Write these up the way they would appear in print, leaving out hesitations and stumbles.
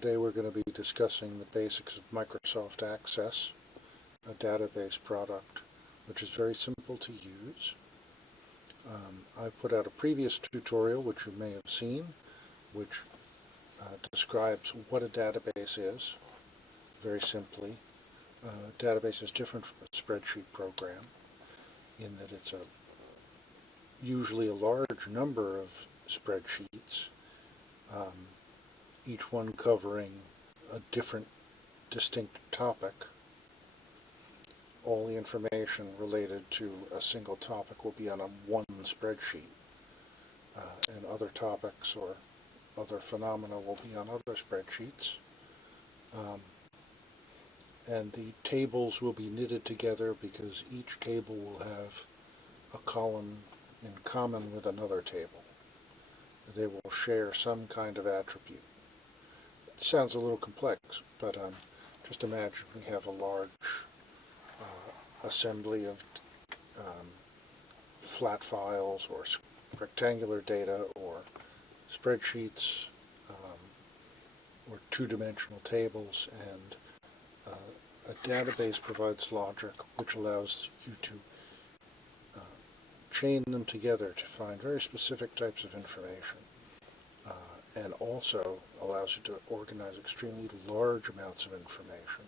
Today we're going to be discussing the basics of Microsoft Access, a database product which is very simple to use. I put out a previous tutorial which you may have seen, which describes what a database is, very simply. A database is different from a spreadsheet program in that it's usually a large number of spreadsheets, each one covering a different distinct topic. All the information related to a single topic will be on one spreadsheet, and other topics or other phenomena will be on other spreadsheets. And the tables will be knitted together because each table will have a column in common with another table. They will share some kind of attribute. It sounds a little complex, but just imagine we have a large assembly of flat files or rectangular data or spreadsheets or two-dimensional tables, and a database provides logic which allows you to chain them together to find very specific types of information, and also allows you to organize extremely large amounts of information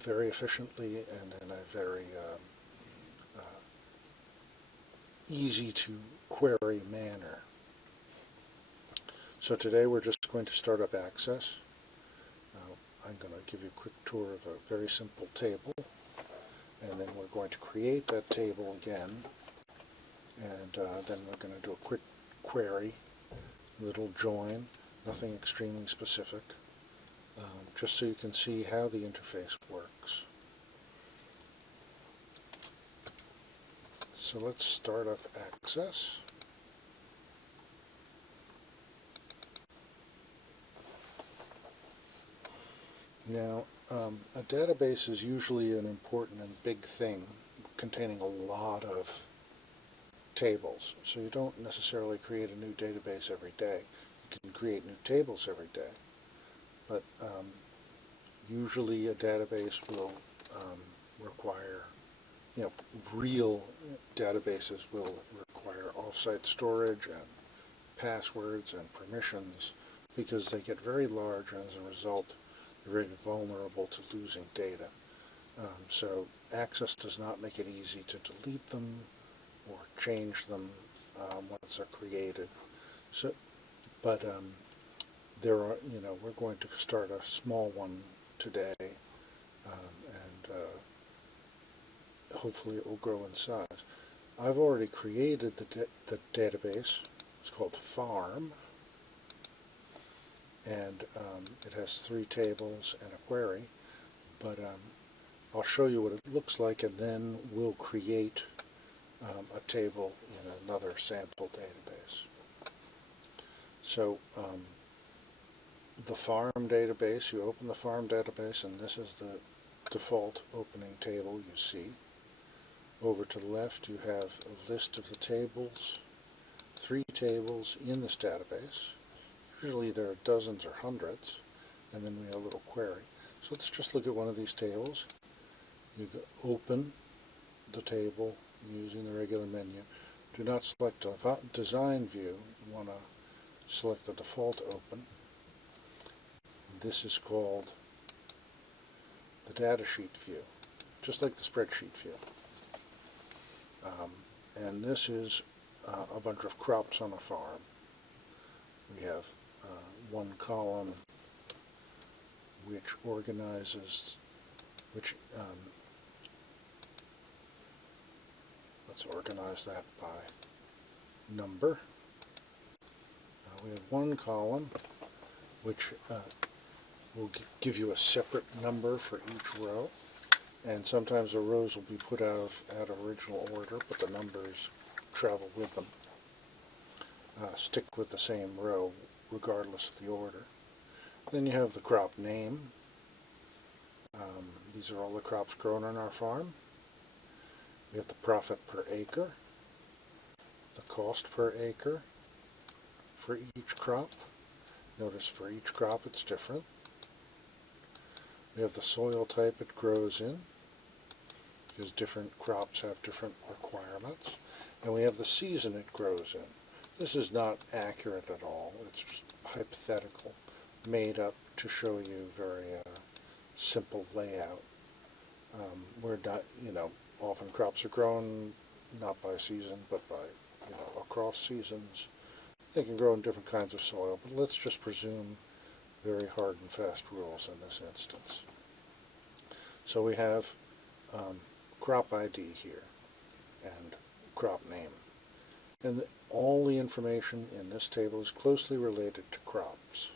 very efficiently and in a very easy to query manner. So today we're just going to start up Access. I'm going to give you a quick tour of a very simple table, and then we're going to create that table again, and then we're going to do a quick query, little join, nothing extremely specific, just so you can see how the interface works. So let's start up Access. Now, a database is usually an important and big thing containing a lot of tables. So you don't necessarily create a new database every day. You can create new tables every day. But usually a database will require, real databases will require offsite storage and passwords and permissions because they get very large, and as a result they're very vulnerable to losing data. So Access does not make it easy to delete them or change them once they're created. So, but there are, we're going to start a small one today, and hopefully it will grow in size. I've already created the database. It's called Farm, and it has 3 tables and a query, but I'll show you what it looks like, and then we'll create a table in another sample database. So the Farm database, you open the Farm database, and this is the default opening table you see. Over to the left you have a list of the tables, 3 tables in this database. Usually there are dozens or hundreds, and then we have a little query. So let's just look at one of these tables. You open the table using the regular menu. Do not select a design view. You want to select the default open. This is called the datasheet view, just like the spreadsheet view. And this is a bunch of crops on a farm. We have one column which organizes, let's organize that by number. We have one column which will give you a separate number for each row, and sometimes the rows will be put out of original order, but the numbers travel with them, stick with the same row regardless of the order. Then you have the crop name. These are all the crops grown on our farm. We have the profit per acre, the cost per acre for each crop. Notice for each crop it's different. We have the soil type it grows in, because different crops have different requirements. And we have the season it grows in. This is not accurate at all. It's just hypothetical, made up to show you very simple layout. Where often crops are grown not by season, but by across seasons. They can grow in different kinds of soil, but let's just presume very hard and fast rules in this instance. So we have crop ID here and crop name. And all the information in this table is closely related to crops.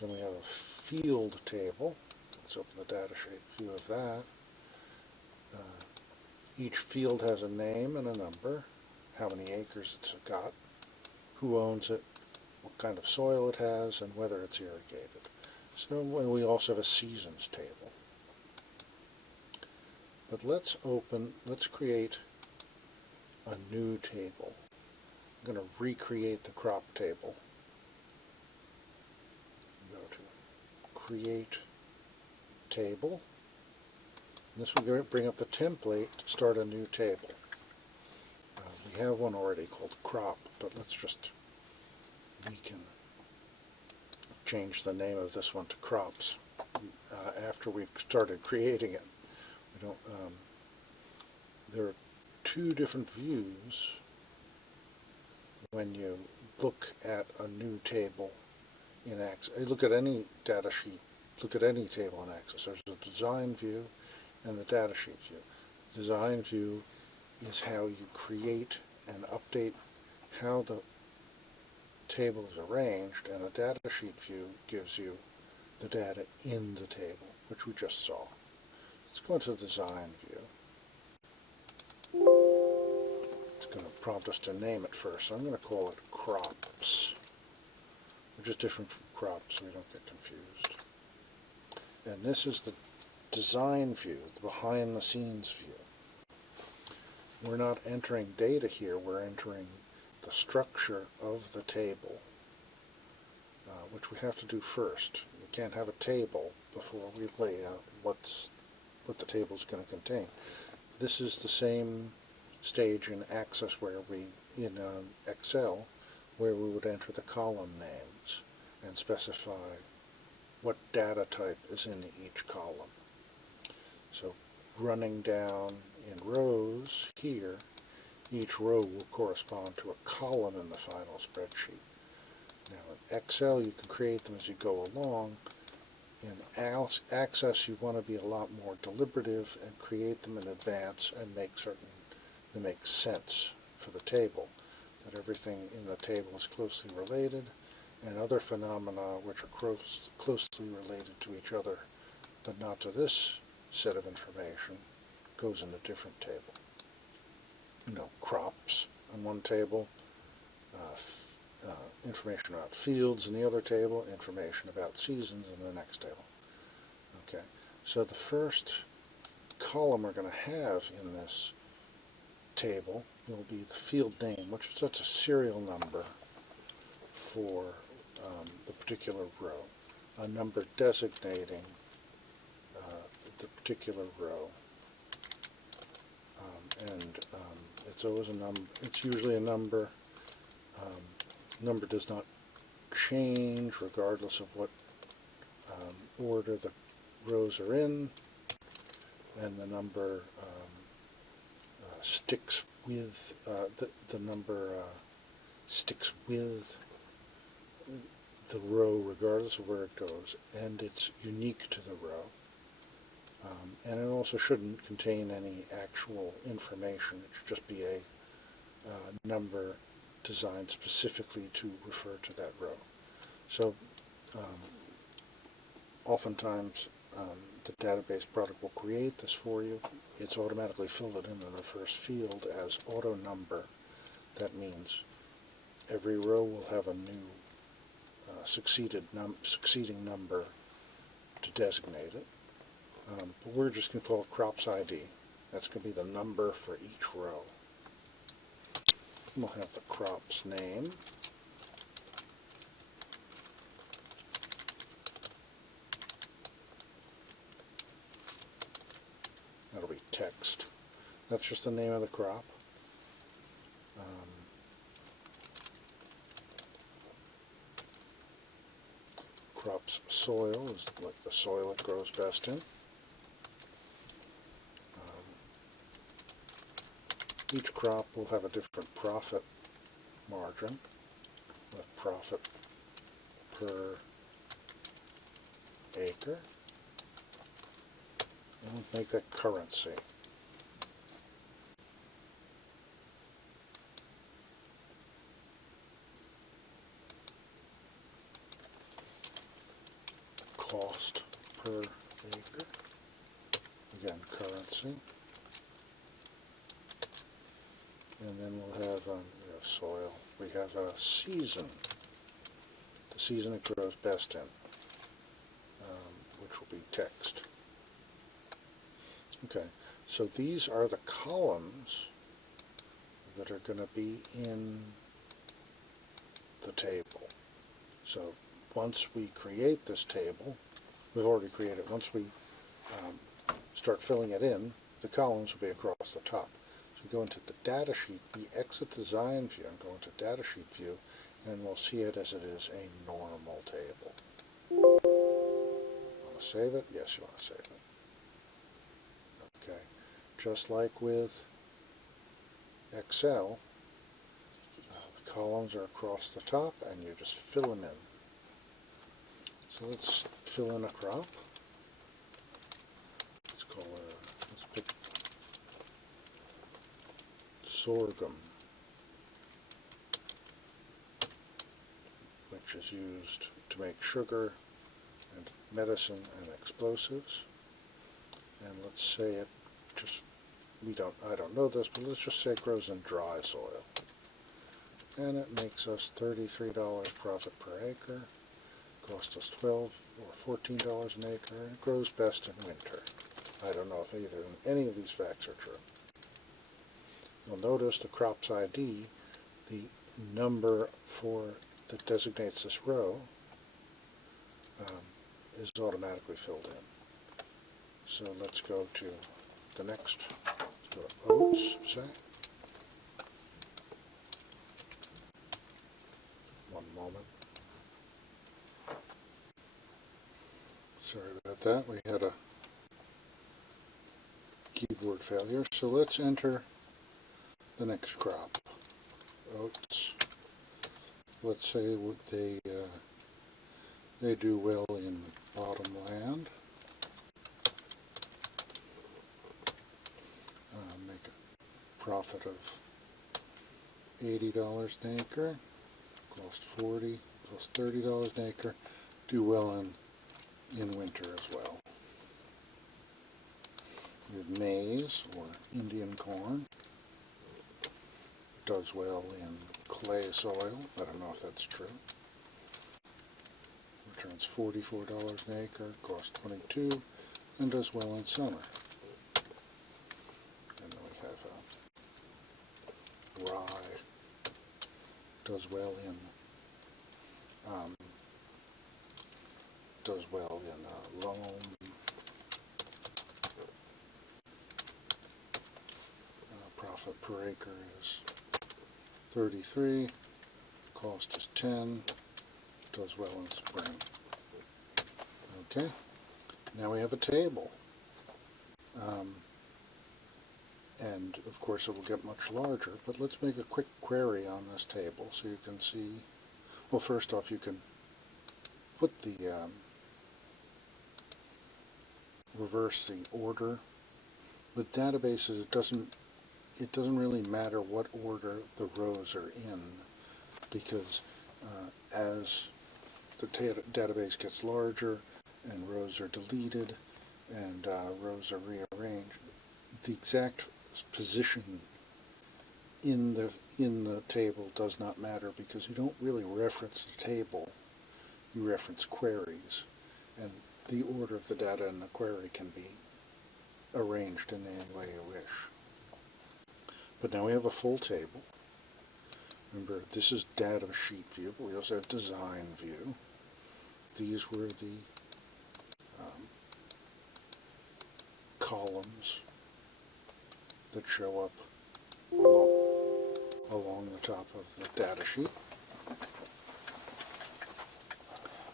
Then we have a field table. Let's open the data sheet view of that. Each field has a name and a number, how many acres it's got, who owns it, what kind of soil it has, and whether it's irrigated. So we also have a seasons table. But let's create a new table. I'm going to recreate the crop table. Go to Create Table. And this will bring up the template to start a new table. We have one already called crop, but we can change the name of this one to crops after we've started creating it. There are two different views when you look at a new table in Access. Look at any data sheet, look at any table in Access. There's a design view and the data sheet view. The design view is how you create and update how the table is arranged, and the data sheet view gives you the data in the table, which we just saw. Let's go into the design view. It's going to prompt us to name it first, so I'm going to call it crops, which is different from crops so we don't get confused. And this is the design view, the behind the scenes view. We're not entering data here, we're entering the structure of the table, which we have to do first. We can't have a table before we lay out what the table is going to contain. This is the same stage in Access in Excel, where we would enter the column names and specify what data type is in each column. So running down in rows here, each row will correspond to a column in the final spreadsheet. Now in Excel you can create them as you go along. In Access you want to be a lot more deliberative and create them in advance and make certain they make sense for the table, that everything in the table is closely related, and other phenomena which are closely related to each other but not to this set of information goes in a different table. Crops on one table, information about fields in the other table, information about seasons in the next table. Okay, so the first column we're going to have in this table will be the field name, which is just a serial number for the particular row, a number designating the particular row, and it's always a number. It's usually a number. Number does not change regardless of what order the rows are in, and the number sticks with the number sticks with the row regardless of where it goes, and it's unique to the row. And it also shouldn't contain any actual information. It should just be a number designed specifically to refer to that row. So oftentimes the database product will create this for you. It's automatically filled in the first field as auto number. That means every row will have a new succeeding number to designate it. But we're just going to call it crops ID. That's going to be the number for each row. And we'll have the crops name. That's just the name of the crop. Crop's soil is like the soil it grows best in. Each crop will have a different profit margin, with profit per acre. And we'll make that currency. Cost per acre, again currency, and then we'll have soil. We have a season, the season it grows best in, which will be text. Okay, so these are the columns that are going to be in the table. So once we create this table, we've already created it. Once we start filling it in, the columns will be across the top. So we go into the data sheet, we exit design view and go into data sheet view, and we'll see it as it is a normal table. Want to save it? Yes, you want to save it. Okay, just like with Excel, the columns are across the top and you just fill them in. So let's fill in a crop. Let's pick sorghum, which is used to make sugar and medicine and explosives. And let's say it just, I don't know this, but let's just say it grows in dry soil. And it makes us $33 profit per acre. Costs us $12 or $14 an acre, and it grows best in winter. I don't know if any of these facts are true. You'll notice the crop's ID, the number that designates this row, is automatically filled in. So let's go to the next, let's go to oats, say. One moment. Sorry about that, we had a keyboard failure. So let's enter the next crop, oats. Let's say they do well in bottomland. Make a profit of $80 an acre, cost $30 an acre, do well in winter as well. We have maize, or Indian corn, does well in clay soil. I don't know if that's true. Returns $44 an acre, costs $22, and does well in summer. And then we have rye, does well in loam. Profit per acre is 33, cost is 10, does well in spring. Okay, now we have a table. And of course it will get much larger, but let's make a quick query on this table so you can see. Well, first off, you can put the reverse the order. With databases, it doesn't really matter what order the rows are in, because as the database gets larger and rows are deleted and rows are rearranged, the exact position in the table does not matter, because you don't really reference the table, you reference queries, and the order of the data in the query can be arranged in any way you wish. But now we have a full table. Remember, this is data sheet view, but we also have design view. These were the columns that show up along the top of the data sheet.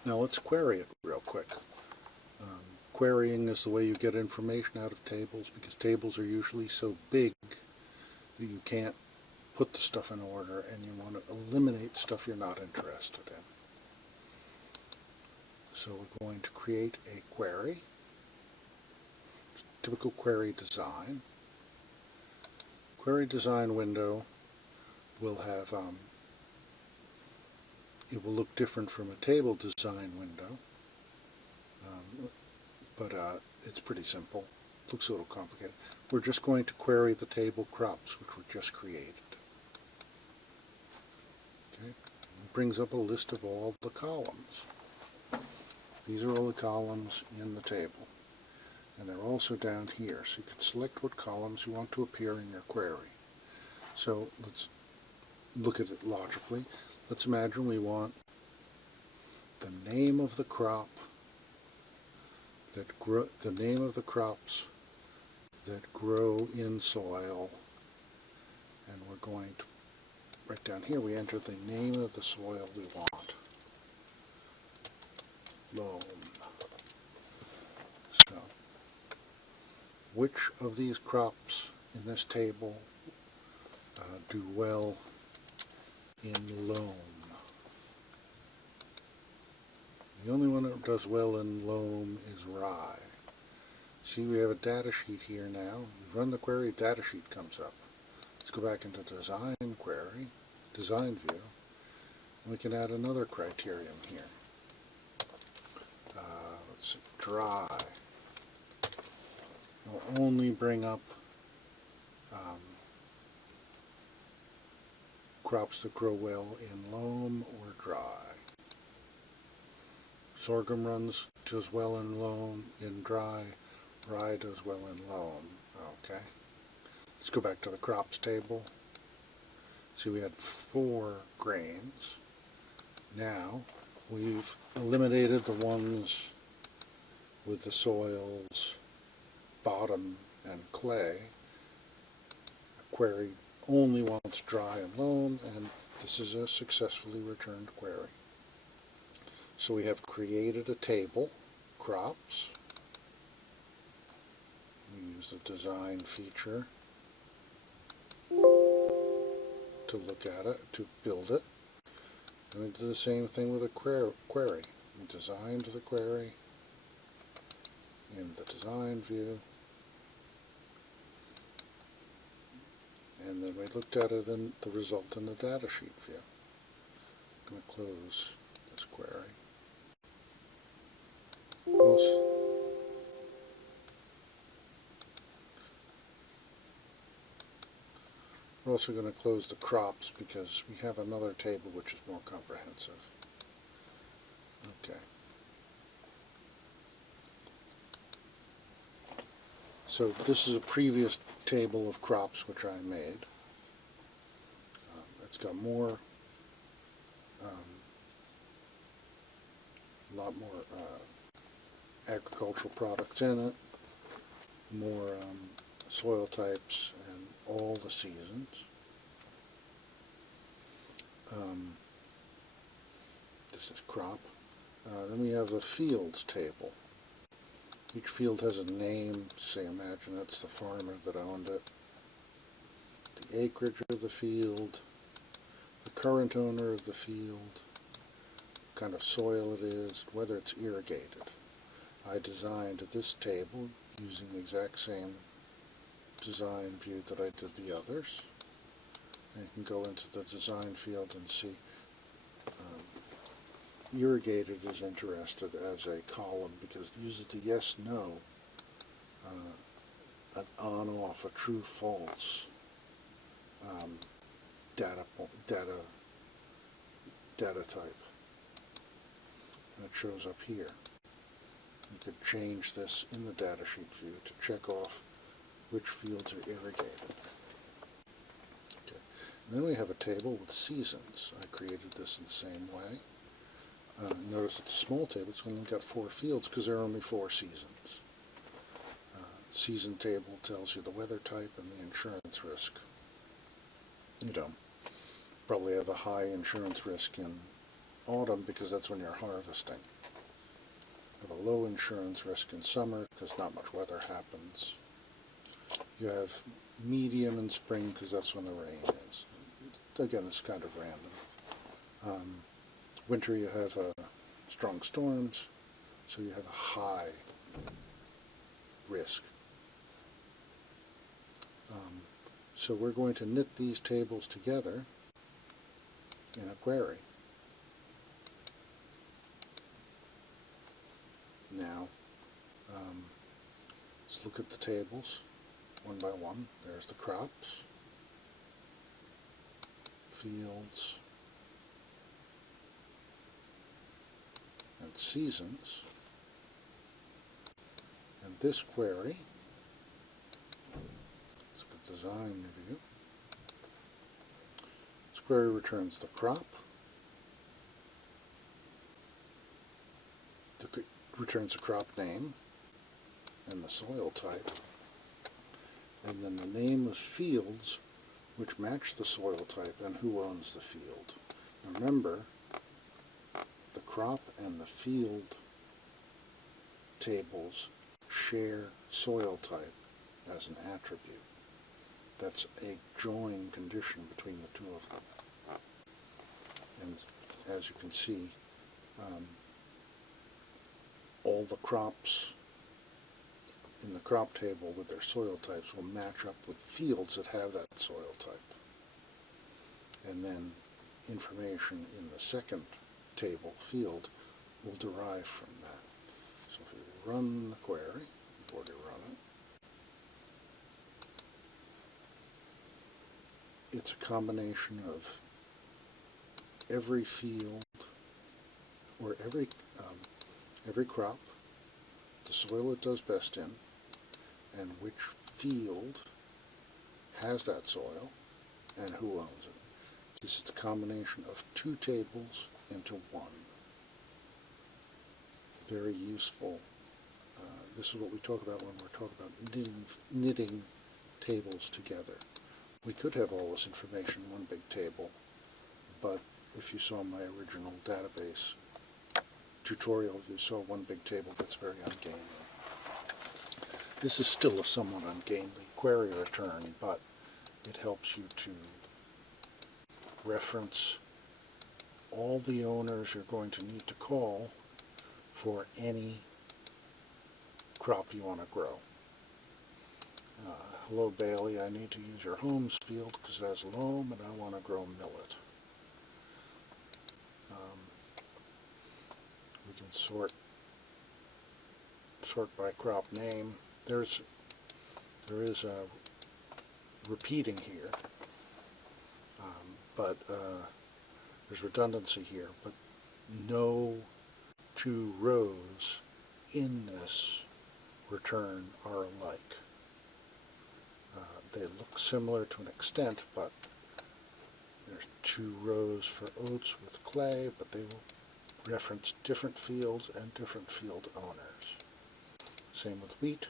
Now let's query it real quick. Querying is the way you get information out of tables, because tables are usually so big that you can't put the stuff in order, and you want to eliminate stuff you're not interested in. So we're going to create a query, typical query design. Query design window will have, it will look different from a table design window, but it's pretty simple. It looks a little complicated. We're just going to query the table crops, which were just created. Okay. It brings up a list of all the columns. These are all the columns in the table, and they're also down here, so you can select what columns you want to appear in your query. So let's look at it logically. Let's imagine we want the name of the crop the name of the crops that grow in soil, and we're going to, right down here, we enter the name of the soil we want. Loam. So, which of these crops in this table do well in loam? The only one that does well in loam is rye. See, we have a data sheet here now. We run the query, data sheet comes up. Let's go back into design query, design view, and we can add another criterion here. Let's see, dry. It'll only bring up crops that grow well in loam or dry. Sorghum does well in loam, in dry. Rye does well in loam. Okay. Let's go back to the crops table. See, we had 4 grains. Now we've eliminated the ones with the soils bottom and clay. The query only wants dry and loam, and this is a successfully returned query. So we have created a table, crops. We use the design feature to look at it, to build it. And we do the same thing with a query. We designed the query in the design view, and then we looked at it in the result in the data sheet view. I'm going to close this query. We're also going to close the crops because we have another table which is more comprehensive. Okay. So this is a previous table of crops which I made. It's got more, a lot more agricultural products in it, more soil types, and all the seasons. This is crop. Then we have the fields table. Each field has a name. Say, imagine that's the farmer that owned it. The acreage of the field, the current owner of the field, what kind of soil it is, whether it's irrigated. I designed this table using the exact same design view that I did the others. And you can go into the design field and see irrigated is interested as a column because it uses the yes, no, an on, off, a true, false data type. And it shows up here. You could change this in the data sheet view to check off which fields are irrigated. Okay. And then we have a table with seasons. I created this in the same way. Notice it's a small table. It's only got 4 fields because there are only 4 seasons. Season table tells you the weather type and the insurance risk. You know, probably have a high insurance risk in autumn because that's when you're harvesting. You have a low insurance risk in summer because not much weather happens. You have medium in spring because that's when the rain is. Again, it's kind of random. Winter you have strong storms, so you have a high risk. So we're going to knit these tables together in a query. Now, let's look at the tables one by one. There's the crops, fields, and seasons. And this query, let's look at design review. This query returns the crop, returns the crop name and the soil type, and then the name of fields which match the soil type and who owns the field. Remember, the crop and the field tables share soil type as an attribute. That's a join condition between the two of them. And as you can see, all the crops in the crop table with their soil types will match up with fields that have that soil type. And then information in the second table, field, will derive from that. So if you run the query, you've already run it, it's a combination of every field, or every crop, the soil it does best in, and which field has that soil, and who owns it. This is the combination of two tables into one. Very useful. This is what we talk about when we're talking about knitting tables together. We could have all this information in one big table, but if you saw my original database tutorial, you saw one big table gets very ungainly. This is still a somewhat ungainly query return, but it helps you to reference all the owners you're going to need to call for any crop you want to grow. Hello Bailey, I need to use your homes field because it has loam and I want to grow millet. We can sort by crop name. There is a repeating here, but there's redundancy here, but no two rows in this return are alike. They look similar to an extent, but there's two rows for oats with clay, but they will reference different fields and different field owners. Same with wheat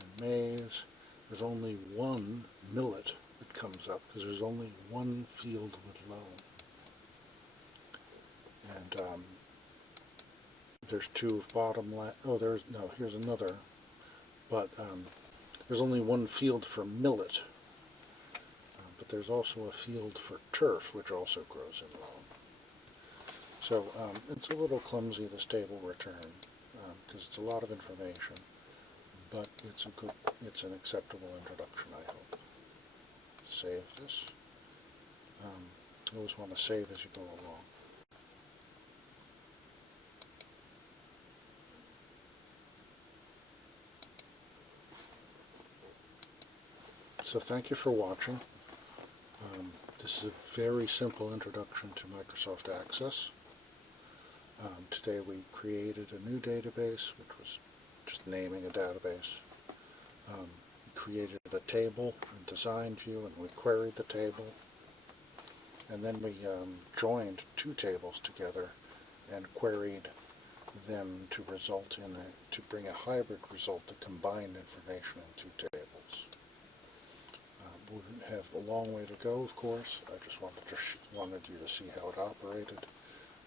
and maize. There's only one millet that comes up because there's only one field with loam. And there's two of bottomland. Oh, here's another. But there's only one field for millet. But there's also a field for turf, which also grows in loam. So it's a little clumsy, this table return, because it's a lot of information, but it's an acceptable introduction, I hope. Save this. You always want to save as you go along. So thank you for watching. This is a very simple introduction to Microsoft Access. Today we created a new database, which was just naming a database. We created a table in design view, and we queried the table. And then we joined two tables together and queried them to result in to bring a hybrid result to combine information in two tables. We have a long way to go, of course. I just wanted you to see how it operated.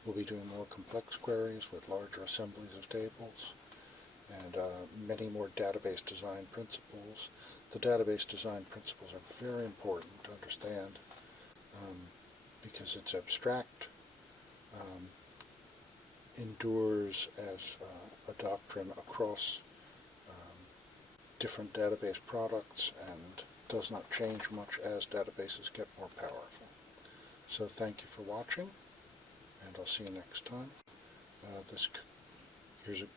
We'll be doing more complex queries with larger assemblies of tables and many more database design principles. The database design principles are very important to understand because it's abstract, endures as a doctrine across different database products, and does not change much as databases get more powerful. So thank you for watching, and I'll see you next time. Here's a